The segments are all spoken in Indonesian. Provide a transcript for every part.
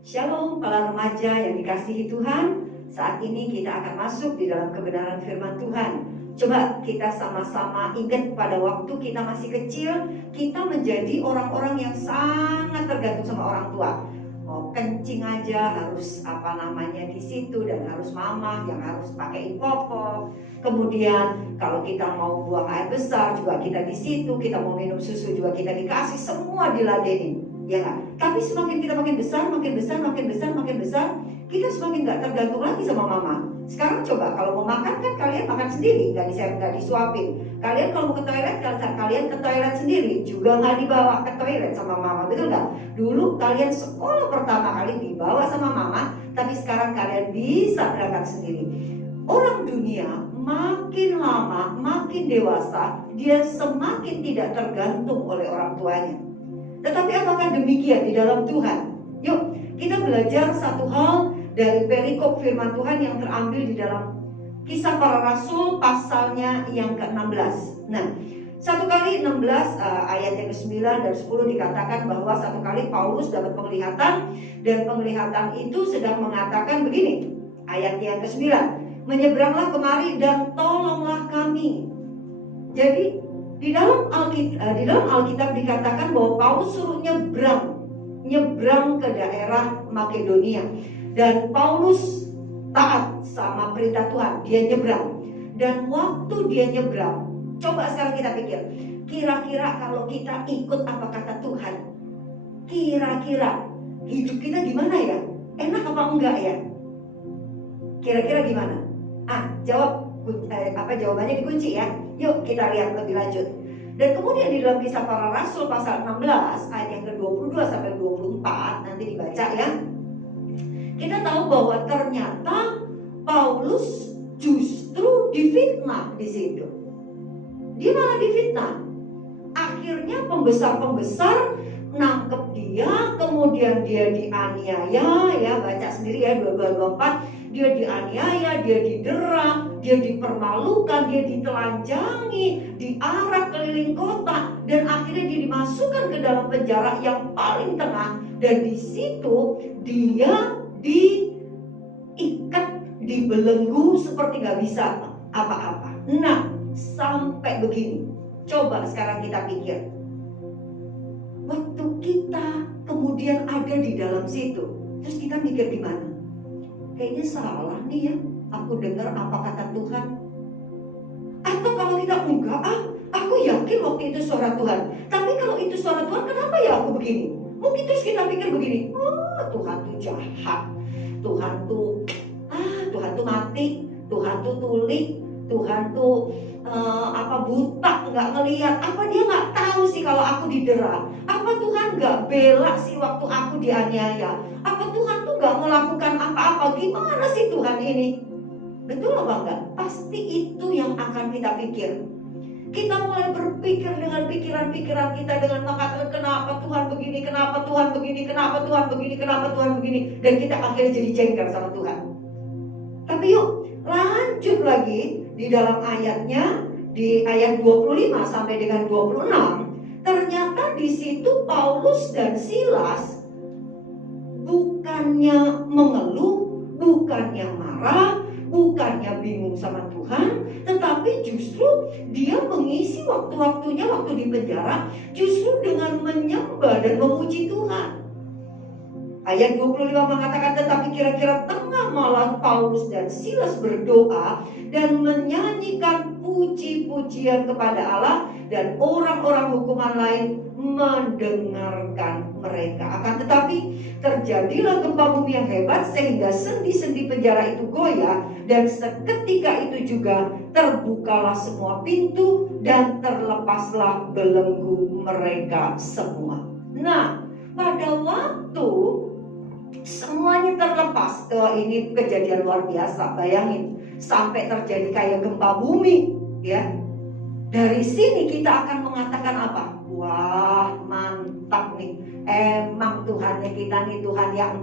Shalom para remaja yang dikasihi Tuhan. Saat ini kita akan masuk di dalam kebenaran firman Tuhan. Coba kita sama-sama ingat pada waktu kita masih kecil, kita menjadi orang-orang yang sangat tergantung sama orang tua. Mau kencing aja harus di situ, dan harus mama yang harus pakai popok. Kemudian kalau kita mau buang air besar juga kita di situ, kita mau minum susu juga kita dikasih, semua diladenin. Ya kan? Tapi semakin kita makin besar, kita semakin gak tergantung lagi sama mama. Sekarang coba kalau mau makan kan kalian makan sendiri, gak disuapin. Kalian kalau mau ke toilet, kalian ke toilet sendiri, juga gak dibawa ke toilet sama mama, betul gak? Dulu kalian sekolah pertama kali dibawa sama mama, tapi sekarang kalian bisa berangkat sendiri. Orang dunia makin lama, makin dewasa, dia semakin tidak tergantung oleh orang tuanya. Tetapi apakah demikian di dalam Tuhan? Yuk kita belajar satu hal dari perikop firman Tuhan yang terambil di dalam Kisah Para Rasul pasalnya yang ke-16. Nah, 1 kali 16 ayat yang ke-9 dan 10 dikatakan bahwa satu kali Paulus dapat penglihatan, dan penglihatan itu sedang mengatakan begini, ayat yang ke-9, menyeberanglah kemari dan tolonglah kami. Jadi di dalam Alkitab dikatakan bahwa Paulus suruh nyebrang ke daerah Makedonia, dan Paulus taat sama perintah Tuhan, dia nyebrang. Dan waktu dia nyebrang, coba sekarang kita pikir, kira-kira kalau kita ikut apa kata Tuhan, kira-kira hidup kita gimana ya? Enak apa enggak ya? Kira-kira gimana? Jawabannya dikunci ya. Yuk kita lihat lebih lanjut. Dan kemudian di dalam Kisah Para Rasul pasal 16 ayat yang ke-22 sampai 24 nanti dibaca ya. Kita tahu bahwa ternyata Paulus justru difitnah di situ. Dia malah difitnah. Akhirnya pembesar-pembesar nangkep dia, kemudian dia dianiaya ya, baca sendiri ya 22-24. Dia dianiaya, dia didera, dia dipermalukan, dia ditelanjangi, diarak keliling kota, dan akhirnya dia dimasukkan ke dalam penjara yang paling tengah, dan di situ dia diikat, dibelenggu seperti gak bisa apa-apa. Nah, sampai begini. Coba sekarang kita pikir, waktu kita kemudian ada di dalam situ, terus kita mikir gimana? Kayaknya salah nih ya, aku dengar apa kata Tuhan. Atau kalau kita enggak, aku yakin waktu itu suara Tuhan. Tapi kalau itu suara Tuhan, kenapa ya aku begini? Mungkin terus kita pikir begini, Tuhan tuh jahat, Tuhan tuh mati, Tuhan tuh tuli, Tuhan tuh buta, nggak ngelihat. Apa dia nggak tahu sih kalau aku didera? Apa Tuhan nggak bela sih waktu aku dianiaya? Apa Tuhan tuh nggak melakukan apa-apa? Gimana sih Tuhan ini? Betul apa enggak? Pasti itu yang akan kita pikir. Kita mulai berpikir dengan pikiran-pikiran kita, dengan mengatakan kenapa Tuhan begini, kenapa Tuhan begini, kenapa Tuhan begini, kenapa Tuhan begini, dan kita akhirnya jadi jengkel sama Tuhan. Tapi yuk lanjut lagi di dalam ayatnya, di ayat 25 sampai dengan 26. Ternyata di situ Paulus dan Silas bukannya mengeluh, bukannya marah, bukannya bingung sama Tuhan, tetapi justru dia mengisi waktu-waktunya waktu di penjara justru dengan menyembah dan memuji Tuhan. Ayat 25 mengatakan, tetapi kira-kira tengah malam Paulus dan Silas berdoa dan menyanyikan puji-pujian kepada Allah, dan orang-orang hukuman lain mendengarkan mereka. Akan tetapi terjadilah gempa bumi yang hebat sehingga sendi-sendi penjara itu goyah, dan seketika itu juga terbukalah semua pintu dan terlepaslah belenggu mereka semua. Nah, pada waktu semuanya terlepas, ini kejadian luar biasa. Bayangin, sampai terjadi kayak gempa bumi ya. Dari sini kita akan mengatakan apa? Wah, mantap nih. Emang Tuhannya kita nih Tuhan yang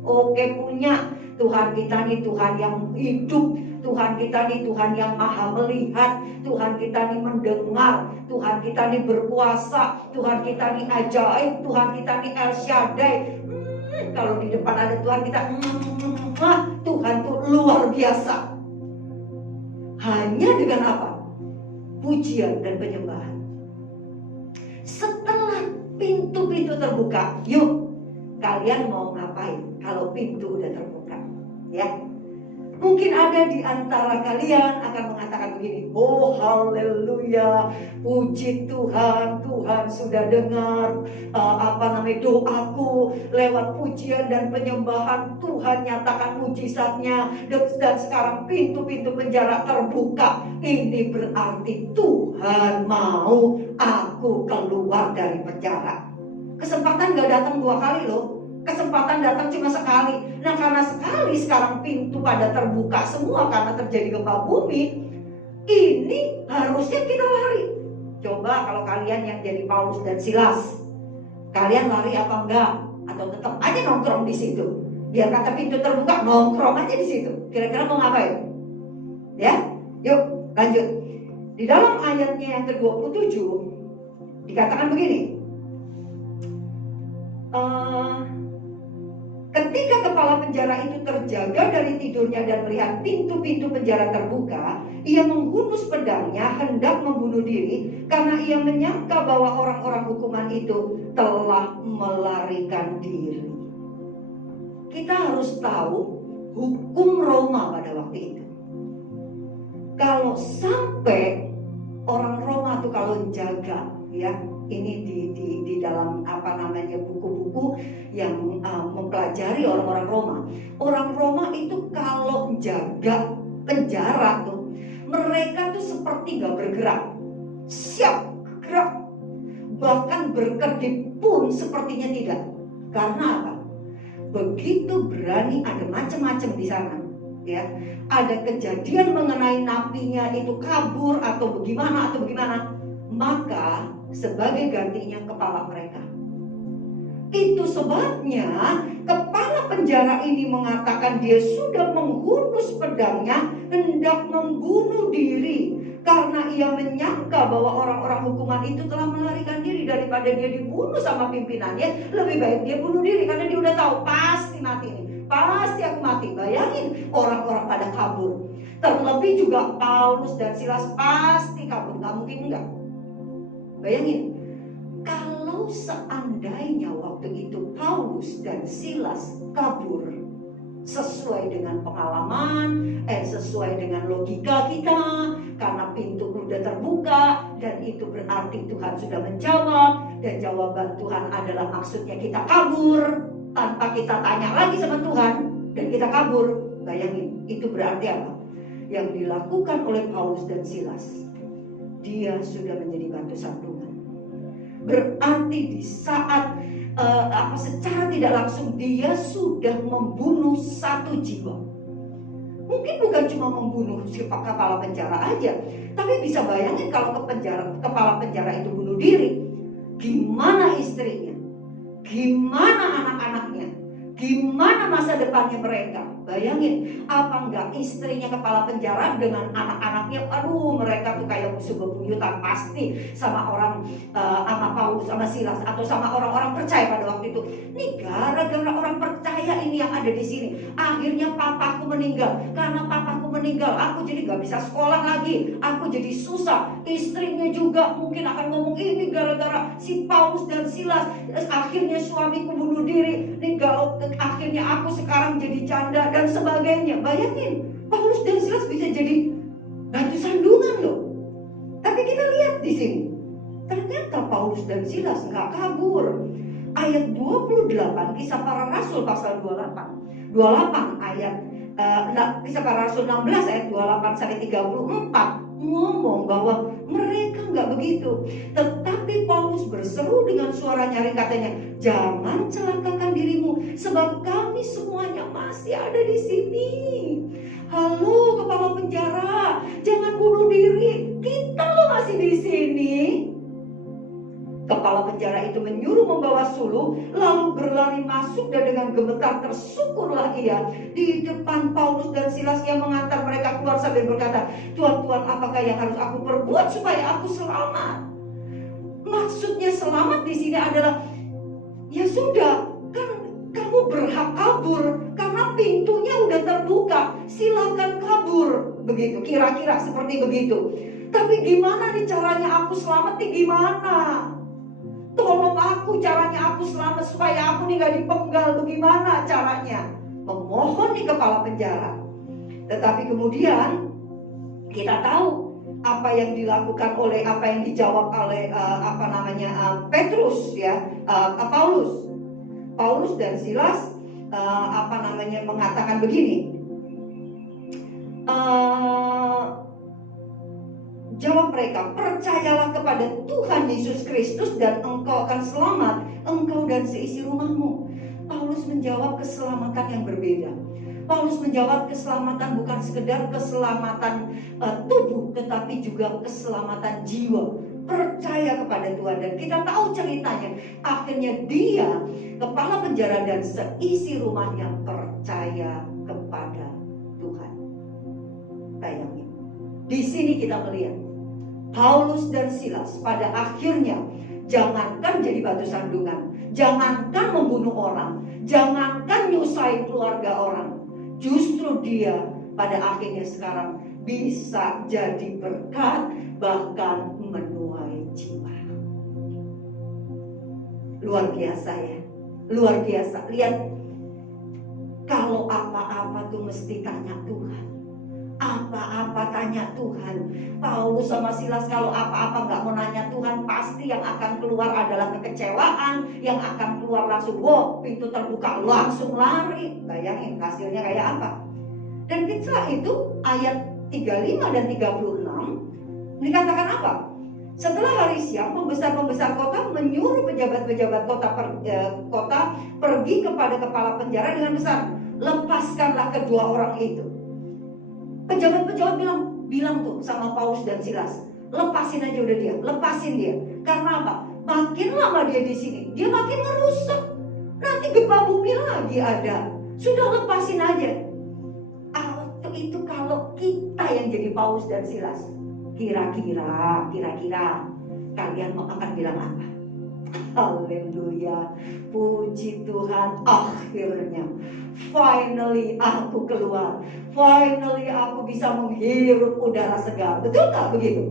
oke punya. Tuhan kita nih Tuhan yang hidup. Tuhan kita nih Tuhan yang maha melihat. Tuhan kita nih mendengar. Tuhan kita nih berkuasa. Tuhan kita nih ajaib. Tuhan kita nih El Shaddai. depan ada Tuhan kita, Tuhan tuh luar biasa. Hanya dengan apa? Pujian dan penyembahan. Setelah pintu-pintu terbuka, yuk kalian mau ngapain kalau pintu udah terbuka? Ya, mungkin ada di antara kalian akan mengatakan begini, oh haleluya, puji Tuhan, Tuhan sudah dengar doaku lewat pujian dan penyembahan. Tuhan nyatakan mujizatnya dan sekarang pintu-pintu penjara terbuka. Ini berarti Tuhan mau aku keluar dari penjara. Kesempatan gak datang 2 kali loh. Kesempatan datang cuma sekali. Nah karena sekali sekarang pintu pada terbuka semua karena terjadi gempa bumi, ini harusnya kita lari. Coba kalau kalian yang jadi Paulus dan Silas, kalian lari apa enggak? Atau tetap aja nongkrong di situ? Biar kata pintu terbuka, nongkrong aja di situ. Kira-kira mau ngapain? Ya, yuk lanjut. Di dalam ayatnya yang ke-27 dikatakan begini. Ketika kepala penjara itu terjaga dari tidurnya dan melihat pintu-pintu penjara terbuka, ia menghunus pedangnya hendak membunuh diri karena ia menyangka bahwa orang-orang hukuman itu telah melarikan diri. Kita harus tahu hukum Roma pada waktu itu. Kalau sampai orang Roma tuh kalau jaga, ya, ini di dalam buku-buku yang mempelajari orang-orang Roma. Orang Roma itu kalau jaga penjara tuh, mereka tuh seperti gak bergerak, siap gerak, bahkan berkedip pun sepertinya tidak. Karena apa? Begitu berani, ada macam-macam di sana. Ya, ada kejadian mengenai napinya itu kabur atau bagaimana, maka sebagai gantinya kepala mereka. Itu sebabnya kepala penjara ini mengatakan dia sudah menghunus pedangnya hendak membunuh diri karena ia menyangka bahwa orang-orang hukuman itu telah melarikan diri. Daripada dia dibunuh sama pimpinannya, lebih baik dia bunuh diri karena dia udah tahu pasti mati nih, pasti aku mati. Bayangin orang-orang pada kabur. Terlebih juga Paulus dan Silas pasti kabur, gak mungkin enggak. Bayangin, kalau seandainya waktu itu Paulus dan Silas kabur sesuai dengan pengalaman, sesuai dengan logika kita, karena pintu udah terbuka dan itu berarti Tuhan sudah menjawab, dan jawaban Tuhan adalah maksudnya kita kabur tanpa kita tanya lagi sama Tuhan dan kita kabur. Bayangin, itu berarti apa? Yang dilakukan oleh Paulus dan Silas, dia sudah menjadi batu sandungan. Berarti di saat secara tidak langsung dia sudah membunuh satu jiwa. Mungkin bukan cuma membunuh si kepala penjara aja, tapi bisa bayangin kalau kepala penjara itu bunuh diri, gimana istrinya, gimana anak-anaknya, gimana masa depannya mereka. Bayangin, apa enggak istrinya kepala penjara dengan anak-anaknya, aduh mereka tuh kayak musuh bebuyutan pasti sama orang sama Paulus, sama Silas, atau sama orang-orang percaya pada waktu itu. Nih gara-gara orang percaya ini yang ada di sini, akhirnya papaku meninggal. Karena papaku meninggal, aku jadi gak bisa sekolah lagi, aku jadi susah. Istrinya juga mungkin akan ngomong ini gara-gara si Paulus dan Silas. Akhirnya suamiku bunuh diri. Nih kalau akhirnya aku sekarang jadi janda dan sebagainya. Bayangin, Paulus dan Silas bisa jadi batu sandungan loh. Tapi kita lihat di sini, ternyata Paulus dan Silas nggak kabur. Ayat 28 Kisah Para Rasul pasal 28 ayat Kisah Para Rasul 16 ayat 28 sampai 34 ngomong bahwa mereka nggak begitu. Tetapi Paulus berseru dengan suara nyaring katanya, jangan celakakan dirimu, sebab kami semuanya masih ada di sini. Halo kepala penjara, jangan bunuh diri, kita lo masih di sini. Kepala penjara itu menyuruh membawa suluh, lalu berlari masuk dan dengan gemetar tersukurlah ia di depan Paulus dan Silas yang mengantar mereka keluar sambil berkata, Tuhan, apakah yang harus aku perbuat supaya aku selamat? Maksudnya selamat di sini adalah, ya sudah, kan kamu berhak mereka kabur karena pintunya udah terbuka. Silakan kabur, begitu. Kira-kira seperti begitu. Tapi gimana nih caranya aku selamat nih, gimana? Tolong aku, caranya aku selamat supaya aku nih gak dipenggal. Bagaimana caranya? Memohon nih kepala penjara. Tetapi kemudian kita tahu apa yang dilakukan oleh, apa yang dijawab oleh Petrus ya, Paulus dan Silas mengatakan begini. Jawab mereka, percayalah kepada Tuhan Yesus Kristus dan engkau akan selamat, engkau dan seisi rumahmu. Paulus menjawab keselamatan yang berbeda. Paulus menjawab keselamatan bukan sekedar keselamatan tubuh, tetapi juga keselamatan jiwa. Percaya kepada Tuhan. Dan kita tahu ceritanya, akhirnya dia, kepala penjara dan seisi rumahnya percaya kepada Tuhan. Bayangin, di sini kita melihat Paulus dan Silas pada akhirnya jangankan jadi batu sandungan, jangankan membunuh orang, jangankan nyusahin keluarga orang, justru dia pada akhirnya sekarang bisa jadi berkat, bahkan menuai jiwa. Luar biasa ya, luar biasa. Lihat, kalau apa-apa tuh mesti tanya Tuhan. Apa-apa tanya Tuhan. Paulus sama Silas kalau apa-apa gak mau nanya Tuhan, pasti yang akan keluar adalah kekecewaan. Yang akan keluar langsung, wow, pintu terbuka, langsung lari. Bayangin hasilnya kayak apa. Dan setelah itu ayat 35 dan 36 dikatakan apa? Setelah hari siang, pembesar-pembesar kota menyuruh pejabat-pejabat kota pergi kepada kepala penjara dengan pesan, lepaskanlah kedua orang itu. Pejabat-pejabat bilang tuh sama Paulus dan Silas, lepasin aja udah dia, lepasin dia. Karena apa? Makin lama dia di sini, dia makin merusak. Nanti gempa bumi lagi ada. Sudah lepasin aja. Waktu itu kalau kita yang jadi Paulus dan Silas, kira-kira kalian akan bilang apa? Haleluya, puji Tuhan, akhirnya finally aku keluar, finally aku bisa menghirup udara segar. Betul gak begitu?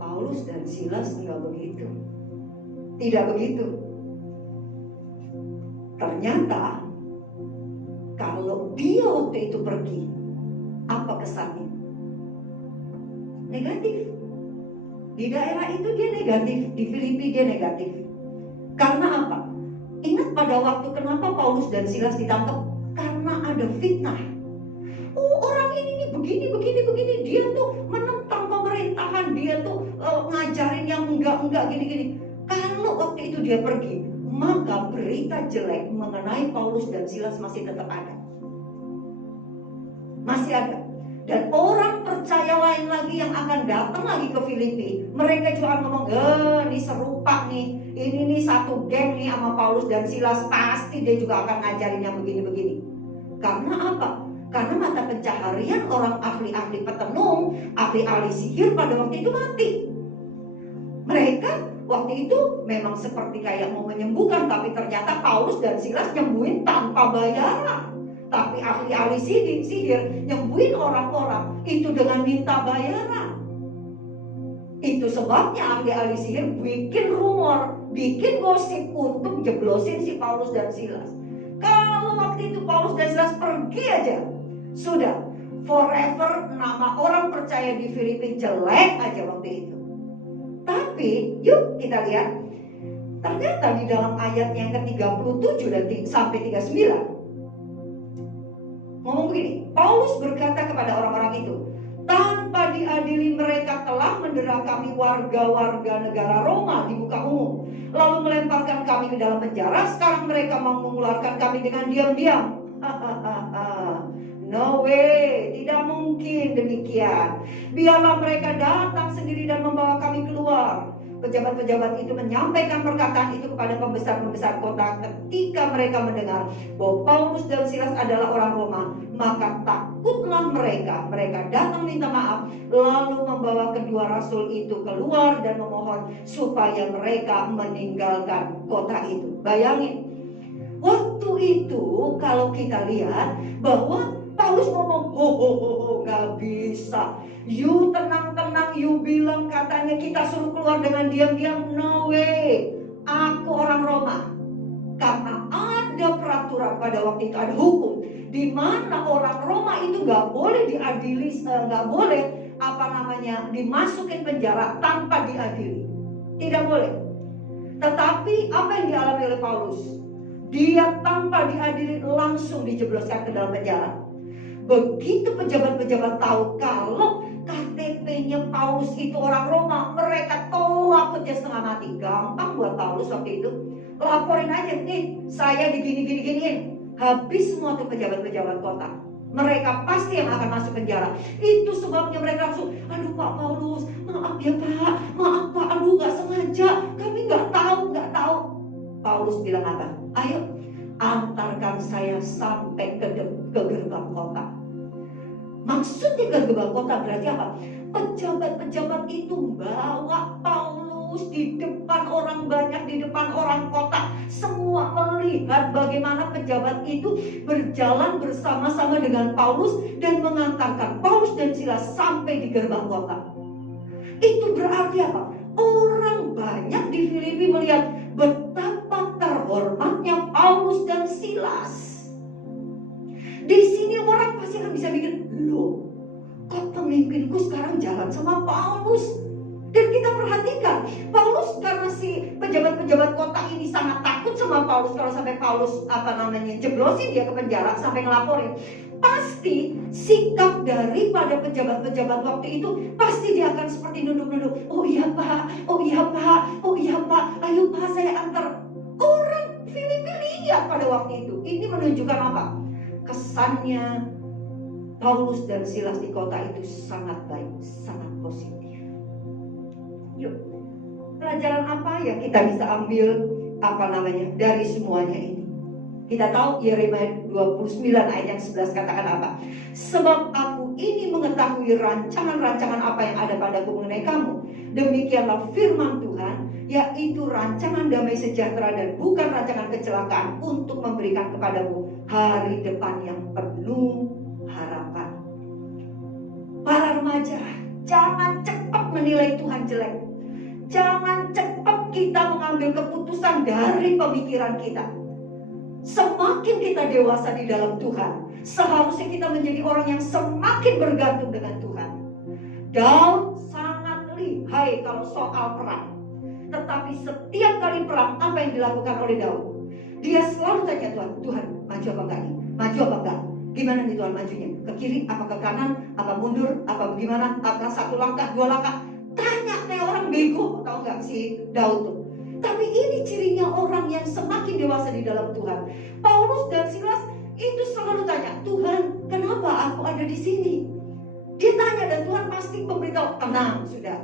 Paulus dan Silas enggak begitu, tidak begitu. Ternyata kalau dia waktu itu pergi, apa kesannya? Negatif. Di daerah itu dia negatif, di Filipi dia negatif. Karena apa? Ingat pada waktu kenapa Paulus dan Silas ditangkap? Karena ada fitnah. Oh, orang ini begini, dia tuh menentang pemerintahan, dia tuh ngajarin yang enggak gini. Kalau waktu itu dia pergi, maka berita jelek mengenai Paulus dan Silas masih tetap ada. Masih ada. Dan orang percaya lain lagi yang akan datang lagi ke Filipi, mereka juga akan ngomong, ini serupa nih, ini nih satu geng nih sama Paulus dan Silas, pasti dia juga akan ngajarin yang begini-begini. Karena apa? Karena mata pencaharian orang ahli-ahli petenung, ahli-ahli sihir pada waktu itu mati. Mereka waktu itu memang seperti kayak mau menyembuhkan, tapi ternyata Paulus dan Silas nyembuhin tanpa bayaran. Tapi ahli-ahli sihir nyembuhin orang-orang itu dengan minta bayaran. Itu sebabnya ahli-ahli sihir bikin rumor, bikin gosip untuk jeblosin si Paulus dan Silas. Kalau waktu itu Paulus dan Silas pergi aja, sudah forever nama orang percaya di Filipi jelek aja waktu itu. Tapi yuk kita lihat, ternyata di dalam ayat yang ke-37 dan sampai 39 ngomong begini, Paulus berkata kepada orang-orang itu, tanpa diadili mereka telah mendera kami warga-warga negara Roma di muka umum, lalu melemparkan kami ke dalam penjara. Sekarang mereka mau mengeluarkan kami dengan diam-diam. No way, tidak mungkin demikian. Biarlah mereka datang sendiri dan membawa kami keluar. Pejabat-pejabat itu menyampaikan perkataan itu kepada pembesar-pembesar kota. Ketika mereka mendengar bahwa Paulus dan Silas adalah orang Roma, maka takutlah mereka. Mereka datang minta maaf, lalu membawa kedua rasul itu keluar dan memohon supaya mereka meninggalkan kota itu. Bayangin, waktu waktu itu kalau kita lihat bahwa Paulus ngomong, nggak bisa. You tenang-tenang, you bilang katanya kita suruh keluar dengan diam-diam. No way. Aku orang Roma. Karena ada peraturan pada waktu itu, ada hukum di mana orang Roma itu nggak boleh diadili, nggak boleh dimasukin penjara tanpa diadili. Tidak boleh. Tetapi apa yang dialami oleh Paulus? Dia tanpa diadili langsung dijebloskan ke dalam penjara. Begitu pejabat-pejabat tahu kalau KTP-nya Paulus itu orang Roma, mereka tolak dia setengah mati. Gampang buat Paulus waktu itu. Laporin aja, nih saya digini-giniin. Habis semua tuh pejabat-pejabat kota. Mereka pasti yang akan masuk penjara. Itu sebabnya mereka langsung, aduh Pak Paulus, maaf ya Pak, maaf Pak, aduh gak sengaja, kami gak tahu. Paulus bilang apa? Ayo antarkan saya sampai ke gerbang kota. Maksudnya ke gerbang kota berarti apa? Pejabat-pejabat itu bawa Paulus di depan orang banyak, di depan orang kota. Semua melihat bagaimana pejabat itu berjalan bersama-sama dengan Paulus dan mengantarkan Paulus dan Silas sampai di gerbang kota. Itu berarti apa? Orang banyak di Filipi melihat betapa terhormatnya Paulus dan Silas. Di sini orang pasti akan bisa mikir, loh, kok pemimpinku sekarang jalan sama Paulus? Dan kita perhatikan, Paulus karena si pejabat-pejabat kota ini sangat takut sama Paulus. Kalau sampai Paulus jeblosin dia ke penjara sampai ngelaporin, pasti sikap daripada pejabat-pejabat waktu itu pasti dia akan seperti nunduk-nunduk. Oh iya Pak, oh iya Pak, oh iya Pak, ayo Pak saya antar. Orang Filipi lihat pada waktu itu. Ini menunjukkan apa? Kesannya Paulus dan Silas di kota itu sangat baik, sangat positif. Yuk, pelajaran apa yang kita bisa ambil dari semuanya ini? Kita tahu Yeremia 29 ayat yang 11 katakan apa? Sebab aku ini mengetahui rancangan-rancangan apa yang ada padaku mengenai kamu. Demikianlah firman Tuhan, yaitu rancangan damai sejahtera dan bukan rancangan kecelakaan, untuk memberikan kepadamu hari depan yang penuh harapan. Para remaja, jangan cepat menilai Tuhan jelek. Jangan cepat kita mengambil keputusan dari pemikiran kita. Semakin kita dewasa di dalam Tuhan, seharusnya kita menjadi orang yang semakin bergantung dengan Tuhan. Daud sangat lihai kalau soal perang. Tetapi setiap kali perang, apa yang dilakukan oleh Daud? Dia selalu tanya Tuhan, Tuhan maju apa enggak nih? Maju apa enggak? Gimana nih Tuhan majunya? Ke kiri, apa ke kanan, apa mundur, apa bagaimana? Apa satu langkah, dua langkah? Tanya kayak orang bego, tahu nggak si Daud tuh? Tapi ini cirinya orang yang semakin dewasa di dalam Tuhan. Paulus dan Silas itu selalu tanya, Tuhan, kenapa aku ada di sini? Dia tanya dan Tuhan pasti memberitahu, tenang sudah.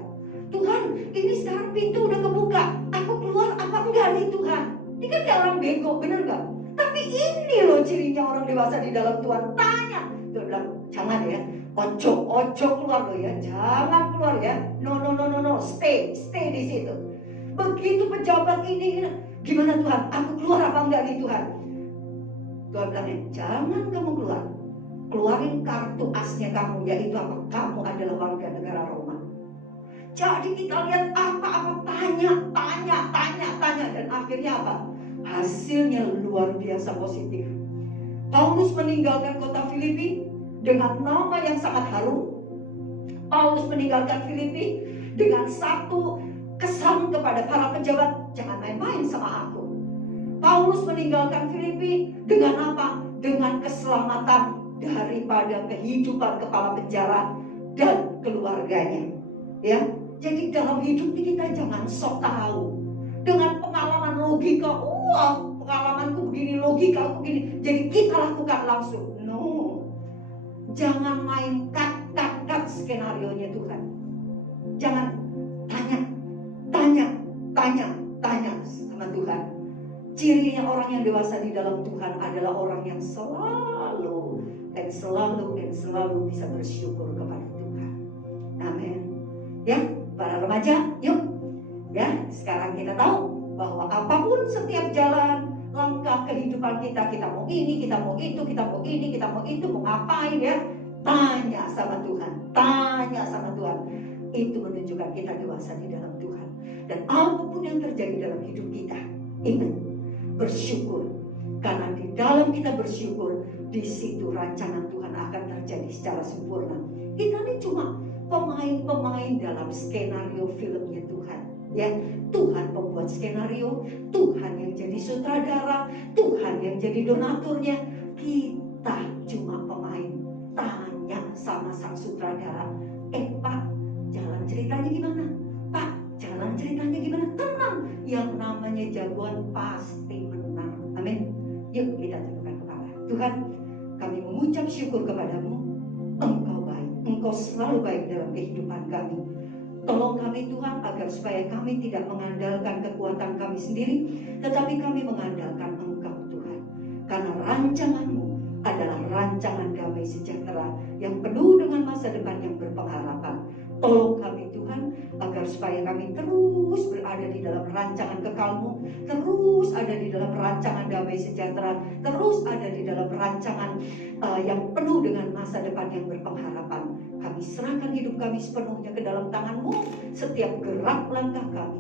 Tuhan, ini sekarang pintu udah kebuka. Aku keluar apa enggak nih Tuhan? Ini kan kayak orang bego, bener nggak? Tapi ini loh cirinya orang dewasa di dalam Tuhan. Tanya, dia bilang, jangan ya. Ojo keluar lo ya, jangan keluar ya. No, stay di situ. Begitu pejabat ini, gimana Tuhan? Aku keluar apa enggak nih Tuhan? Tuhan bilang, jangan kamu keluar. Keluarin kartu asnya kamu, yaitu apa? Kamu adalah warga negara Roma. Jadi kita lihat apa-apa, tanya, dan akhirnya apa? Hasilnya luar biasa positif. Paulus meninggalkan kota Filipi dengan nama yang sangat harum. Paulus meninggalkan Filipi dengan satu kesan kepada para pejabat, jangan main-main sama aku. Paulus meninggalkan Filipi dengan apa? Dengan keselamatan daripada kehidupan kepala penjara dan keluarganya. Ya, jadi dalam hidup ini kita jangan sok tahu dengan pengalaman logika. Pengalamanku begini, logika aku begini, jadi kita lakukan langsung. No, jangan main cut skenario-nya Tuhan. Jangan tanya sama Tuhan. Cirinya orang yang dewasa di dalam Tuhan adalah orang yang selalu bisa bersyukur kepada Tuhan. Amin. Ya, para remaja, yuk. Ya, sekarang kita tahu bahwa apapun setiap jalan langkah kehidupan kehidupan kita mau ini, kita mau itu, kita mau ini, kita mau itu, mau ngapain ya? Tanya sama Tuhan, tanya sama Tuhan. Itu menunjukkan kita dewasa di dalam Tuhan. Dan apapun yang terjadi dalam hidup kita, ingat, bersyukur. Karena di dalam kita bersyukur, di situ rancangan Tuhan akan terjadi secara sempurna. Kita ini cuma pemain-pemain dalam skenario filmnya Tuhan. Ya, Tuhan pembuat skenario, Tuhan yang jadi sutradara, Tuhan yang jadi donaturnya. Kita cuma pemain. Tanya sama sang sutradara, Pak, jalan ceritanya gimana? Pak, jalan ceritanya gimana? Tenang, yang namanya jagoan pasti menang. Amin. Yuk kita tundukkan kepala. Tuhan, kami mengucap syukur kepadamu. Engkau baik, Engkau selalu baik dalam kehidupan kami. Tolong kami Tuhan, agar supaya kami tidak mengandalkan kekuatan kami sendiri, tetapi kami mengandalkan Engkau Tuhan. Karena rancangan-Mu adalah rancangan damai sejahtera yang penuh dengan masa depan yang berpengharapan. Tolong kami Tuhan, agar supaya kami terus berada di dalam rancangan kekal-Mu, terus ada di dalam rancangan damai sejahtera, terus ada di dalam rancangan yang penuh dengan masa depan yang berpengharapan. Kami serahkan hidup kami sepenuhnya ke dalam tangan-Mu. Setiap gerak langkah kami,